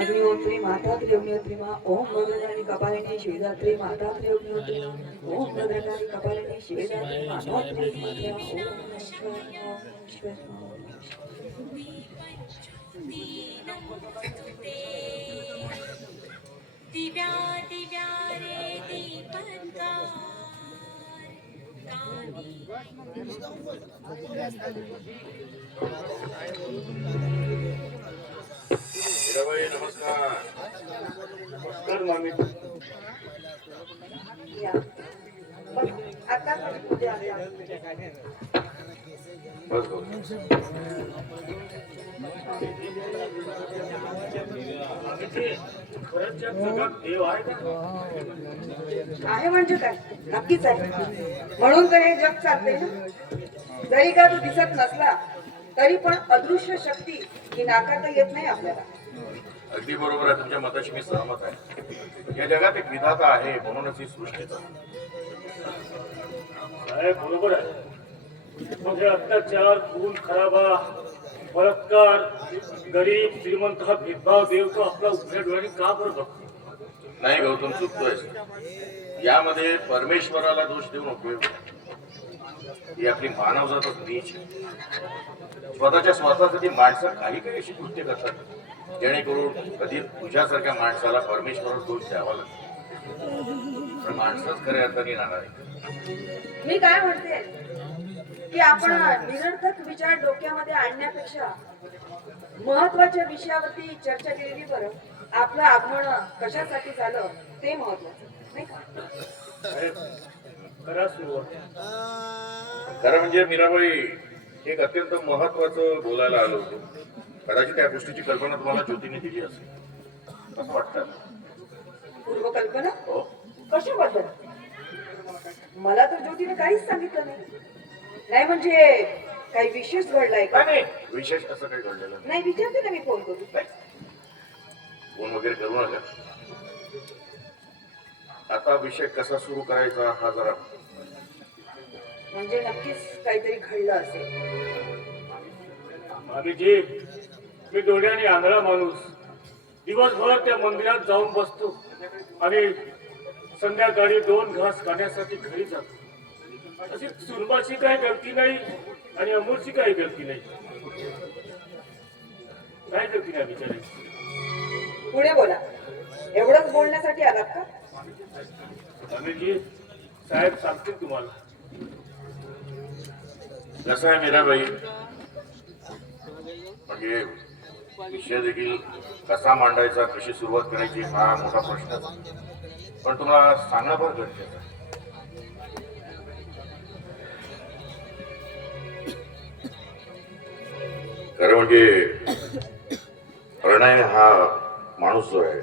अग्निहोत्री माता त्रियोग्निहोत्री मा ओम भद्रकाली कपालिनी शिवदात्री माता त्रियोग्निहोत्री ओम भद्रकाली कपालिनी शिवदात्री माता त्रियोग्निहोत्री ओम शिवाय दिव्या दिव्या रे दीपंकार नमस्कार. नमस्कार मामी. या बस आता पूजा बस बस. खरंच या जगात देव आहे का? आहे म्हणजे काय नक्कीच आहे म्हणून तर हे जग चालते ना. जरी का तो दिसत नसला तरी पण अदृश्य शक्ती ही नाकारता येत नाही आपल्याला. अगदी बरोबर आहे. तुमच्या मताशी मी सहमत आहे. या जगात एक विधाता आहे म्हणूनच ही सृष्टीचा. साहेब बरोबर आहे. म्हणजे अत्याचार खून खराबा बलात्कार गरीब श्रीमंत हा भेदभाव देव तो आपला उघड्या डोळ्याने का बरं बघतो? नाही गौतम, चुकतोय. यामध्ये परमेश्वराला दोष देऊन उपयोग नाही. ही आपली मानवजातच नीच आहे. स्वतःसाठी माणसं काही काही अशी कृत्य करतात जेणेकरून कधी तुझ्यासारख्या माणसाला परमेश्वराला दोष द्यावा लागतो. पण माणसंच खऱ्या अर्थाने नाणार आहे. मी काय म्हणते की आपण निरर्थक विचार डोक्यामध्ये आणण्यापेक्षा महत्वाच्या विषयावरती चर्चा केलेली बरं. आपलं आगमन कशासाठी झालं ते महत्वाचं नाही का? साहेब करा सुरुवात. खरं म्हणजे मीराबाई एक अत्यंत महत्वाचं बोलायला आलो होतो. कदाचित त्या गोष्टीची कल्पना तुम्हाला ज्योतीने दिली असेल असं वाटतं. पूर्वकल्पना हो. कशाबद्दल? मला तर ज्योतीने काहीच सांगितलं नाही. नाही म्हणजे काही विशेष घडलाय का? नाही विशेष असं काही घडलेलं नाही. नाही विचारते ना मी फोन करून. फोन वगैरे करू नका. आता विषय कसा सुरू करायचा हा जरा. म्हणजे नक्कीच काहीतरी घडलं असेल. आम्ही जे मी डोळ्याने आंधळा माणूस दिवसभर त्या मंदिरात जाऊन बसतो आणि संध्याकाळी 2 घास खाण्यासाठी घरी जातो. अशी सुनबाची काही गलती नाही आणि अमूलची काही गलती नाही. काय गलती नाही बिचारी. पुढे बोला. एवढंच बोलण्यासाठी आलात का? आम्ही जी साहेब सांगतील तुम्हाला. कसं आहे मीराबाई, म्हणजे विषय देखील कसा मांडायचा, कशी सुरुवात करायची हा मोठा प्रश्न. पण तुम्हाला सांगणं फार गरजेचं आहे. खरं म्हणजे प्रणय हा माणूस जो आहे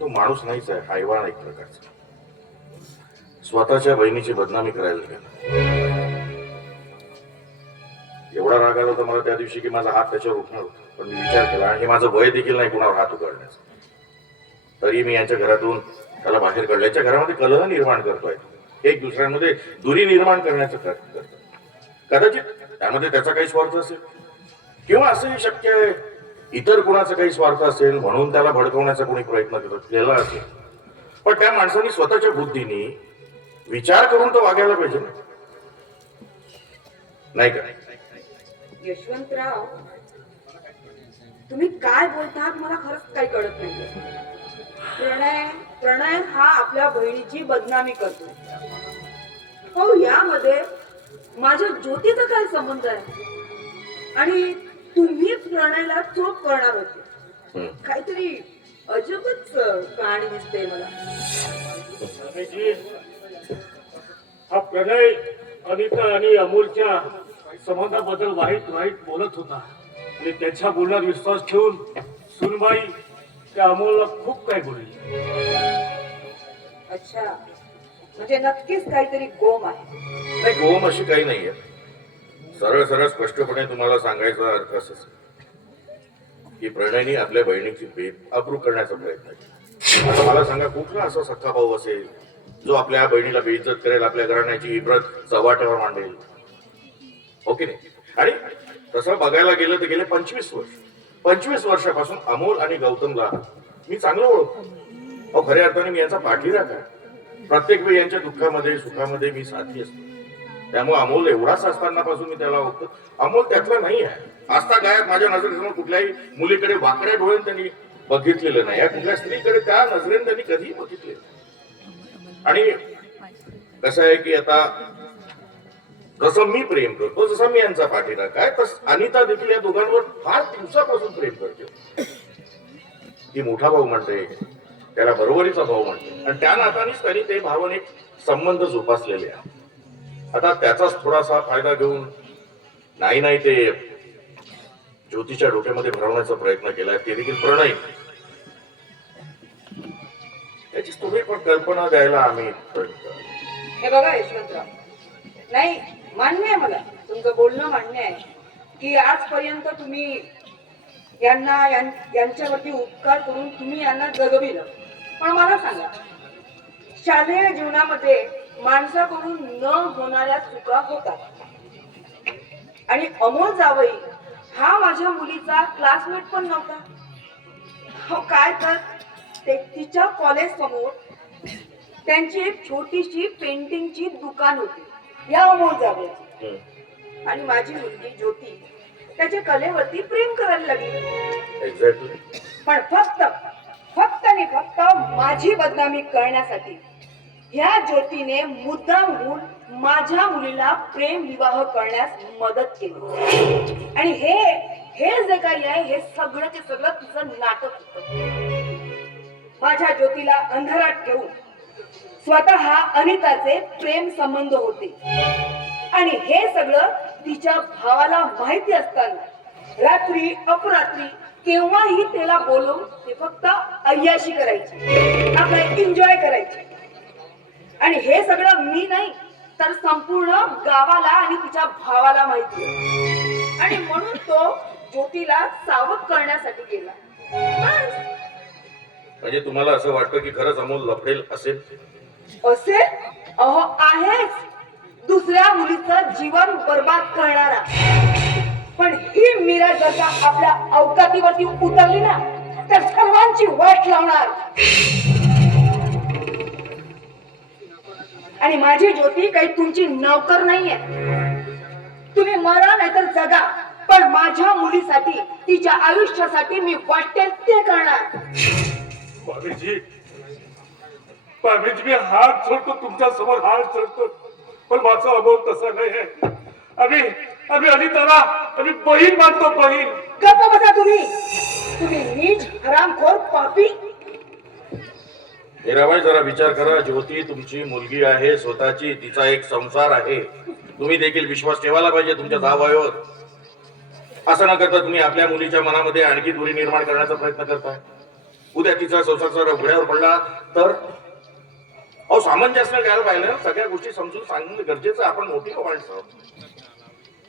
तो माणूस नाहीच आहे, हैवान एक प्रकारचा. स्वतःच्या बहिणीची बदनामी करायला गेला. एवढा राग आला होता मला त्या दिवशी की माझा हात त्याच्यावर उठणार होता. पण मी विचार केला आणि हे माझं वय देखील नाही कुणावर हात उघडण्याचं. तरी मी यांच्या घरातून त्याला बाहेर काढलं. यांच्या घरामध्ये कलह निर्माण करतोय, एक दुसऱ्यांमध्ये दुरी निर्माण करण्याचं करतो. कदाचित त्यामध्ये त्याचा काही स्वार्थ असेल किंवा असंही शक्य आहे इतर कुणाचा काही स्वार्थ असेल म्हणून त्याला भडकवण्याचा कोणी प्रयत्न केला असेल. पण त्या माणसाने स्वतःच्या बुद्धीने विचार करून तो वागायला पाहिजे ना, नाही का? यशवंतराव तुम्ही काय बोलतात मला खरंच काही कळत नाही. प्रणय हा आपल्या बहिणीची बदनामी करतो. हो, यामध्ये माझ्या ज्योतीचा काय संबंध आहे? आणि तुम्ही प्रणयला चोप करणार होते. काहीतरी अजबच कहाणी दिसते मला. स्वामीजी, हा प्रणय अनिता आणि अमोलच्या संबंधाबद्दल वाईट वाईट बोलत होता आणि त्याच्या बोलण्यात विश्वास ठेवून सुनबाई त्या अमोलला खूप काय बोलली. अच्छा, म्हणजे नक्कीच काहीतरी गोम आहे. नाही, गोम अशी काही नाहीये. सरळ सरळ स्पष्टपणे तुम्हाला सांगायचा अर्थ असं की प्रणयनी आपल्या बहिणीची भेद अप्रूव करण्याचा प्रयत्न केला. आता मला सांगा, कुठला असा सख्खा भाऊ असेल जो आपल्या बहिणीला बेइज्जत करेल, आपल्या घराण्याची इब्रत चव्हाट्यावर मांडेल, हो की नाही? आणि तसं बघायला गेलं तर गेले 25 वर्ष 25 वर्षापासून अमोल आणि गौतमला मी चांगलं ओळखतो. अहो खऱ्या अर्थाने मी यांचा पाठीराख आहे. प्रत्येक वेळी यांच्या दुःखामध्ये सुखामध्ये मी साथी असतो. त्यामुळे अमोल एवढाच असताना पासून मी त्याला ओळखतो. अमोल त्यातला नाही आहे. आस्था गायक माझ्या नजरेसमोर कुठल्याही मुलीकडे वाकड्या डोळ्याने त्यांनी बघितलेलं नाही. या कुठल्या स्त्रीकडे त्या नजरेने त्यांनी कधीही बघितलेलं नाही. आणि कसं आहे की आता जसं मी प्रेम करतो, जसं मी यांचा पाठीराख आहे, तसं अनिता देखील या दोघांवर फार दिवसापासून प्रेम करते. ती मोठा भाऊ म्हणते, त्याला बरोबरीचा भाऊ म्हणते, आणि त्या नात्यानेच त्यांनी ते भावनिक संबंध जोपासलेले आहे. आता त्याचाच थोडासा फायदा घेऊन नाही ते ज्योतीच्या डोक्यामध्ये भरवण्याचा प्रयत्न केलाय. ते देखील प्रणय. याची तुम्ही पण कल्पना द्यायला आम्ही हे बघा यशवंतराव, नाही मान्य आहे मला, तुमचं बोलणं मान्य आहे की आजपर्यंत तुम्ही यांच्यावरती उपकार करून तुम्ही यांना जगविलं. पण मला सांगा, शालेय जीवनामध्ये माणसाकडून न होणाऱ्या चुका होतात, आणि अमोल जावई हा माझ्या मुलीचा क्लासमेट पण नव्हता. हो काय तर ते तिच्या कॉलेज समोर त्यांची एक छोटीशी पेंटिंगची दुकान होती या अमोल जावईची, आणि माझी मुलगी ज्योती त्याच्या कलेवरती प्रेम करायला लागली. एक्झॅक्टली. पण फक्त आणि फक्त माझी बदनामी करण्यासाठी ह्या ज्योतीने मुद्दामहून माझ्या मुलीला प्रेम विवाह करण्यास मदत केली. आणि हे जे काही आहे हे सगळं तिचं नाटक होतं. माझ्या ज्योतीला अंधारात ठेवून स्वतः अनिताचे प्रेम संबंध होते, आणि हे सगळं तिच्या भावाला माहिती असताना रात्री अपरात्री केव्हाही त्याला बोलवून ते फक्त अय्याशी करायची, आपला एन्जॉय करायची. आणि हे सगळं मी नाही तर संपूर्ण गावाला आणि तिच्या भावाला माहिती आहे. आणि म्हणून तो ज्योतीला सावध करण्यासाठी गेला. म्हणजे तुम्हाला असं वाटतं की खरंच अमोल लफडेल असेल? अहो आहेच, दुसऱ्या मुलीचं जीवन बर्बाद करणारा. पण ही मीरा जर का आपल्या अवकातीवरती उतरली ना तर सर्वांची वाट लावणार. आणि माझी ज्योती काही तुमची नौकर नाहीये. तुम्ही मरा नाहीतर जगा, पण माझ्या मुलीसाठी, तिच्या आयुष्यासाठी मी वाटेल ते करणार. भाभीजी, मी हात सोडतो, तुमच्या समोर हात सोडतो, पण माझा अमोल तसा नाही आहे. आम्ही अनिताला आम्ही बहीण मानतो, बहीण. गप्प बसा तुम्ही नीच हरामखोर पापी. मीराबाई जरा विचार करा. ज्योती तुमची मुलगी आहे, स्वतःची, तिचा एक संसार आहे. तुम्ही देखील विश्वास ठेवायला पाहिजे तुमच्या जावयावर. असं न करता तुम्ही आपल्या मुलीच्या मनामध्ये आणखी दुरी निर्माण करण्याचा प्रयत्न करताय. उद्या तिचा संसार जर उघड्यावर पडला तर सामंजस्य घ्यायला पाहिजे ना. सगळ्या गोष्टी समजून सांगणं गरजेचं. आपण मोठी माणसं,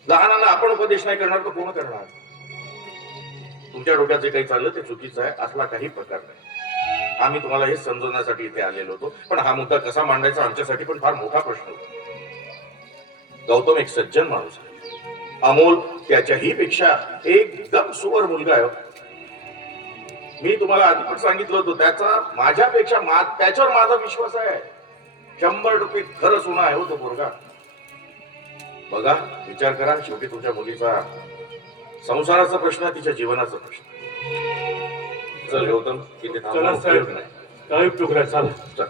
लहानांना आपण उपदेश नाही करणार तर कोण करणार? तुमच्या डोक्यात जे काही चाललं ते चुकीचं आहे, असला काही प्रकार नाही. आम्ही तुम्हाला हे समजवण्यासाठी इथे आलेलो होतो. पण हा मुद्दा कसा मांडायचा आमच्यासाठी पण फार मोठा प्रश्न होता. गौतम एक सज्जन माणूस आहे. अमोल त्याच्याही पेक्षा एकदम सुवर मुलगा आहे. मी तुम्हाला आधी पण सांगितलं होतं, त्याचा माझ्यापेक्षा त्याच्यावर माझा विश्वास आहे. 100% खरं सोना आहे हो तो पोरगा. बघा, विचार करा. शेवटी तुमच्या मुलीचा संसाराचा प्रश्न, तिच्या जीवनाचा प्रश्न. चल गौतम, किती चला साहेब, काय उपयोग नाही. चला.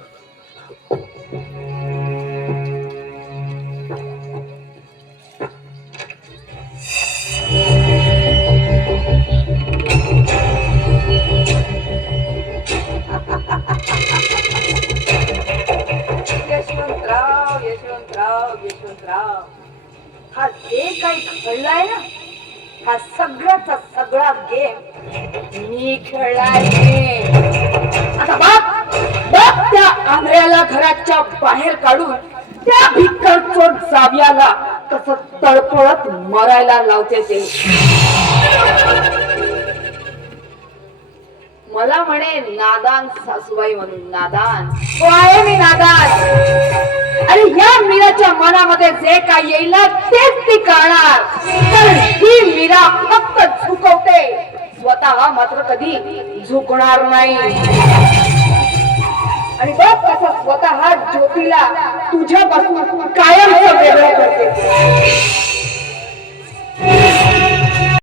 यशवंतराव, हा जे काही घडलाय ना, हा सगळ्याचा सगळा गेम मी खेळलाय. आता बघ त्या आंधळ्याला घराच्या बाहेर काढून त्या भिक्करचोट जावयाला कसं तळपळत मरायला लावते ते. मला म्हणे नादान सासूबाई म्हणून. नादान हो आहे मी, नादान. आणि या मीराच्या मनामध्ये जे काही येईल तेच ती करणार. तर ही मीरा फक्त चुकवते, स्वतः स्वतः मात्र कधी झुकणार नाही. आणि बघ कसा स्वतः ज्योतीला तुझ्यापासून कायम वेगळं